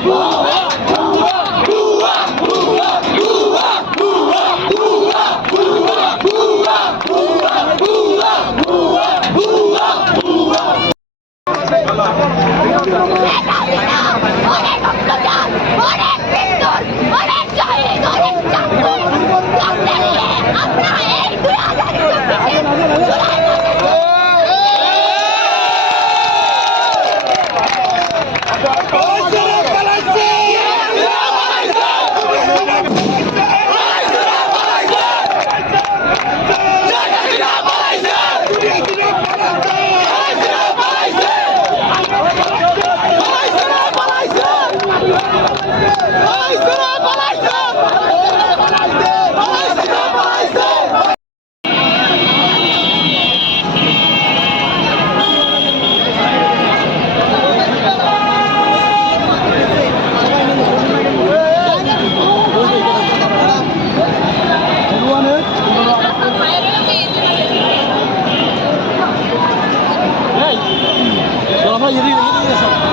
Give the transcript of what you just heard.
Come on. இரு இரு sir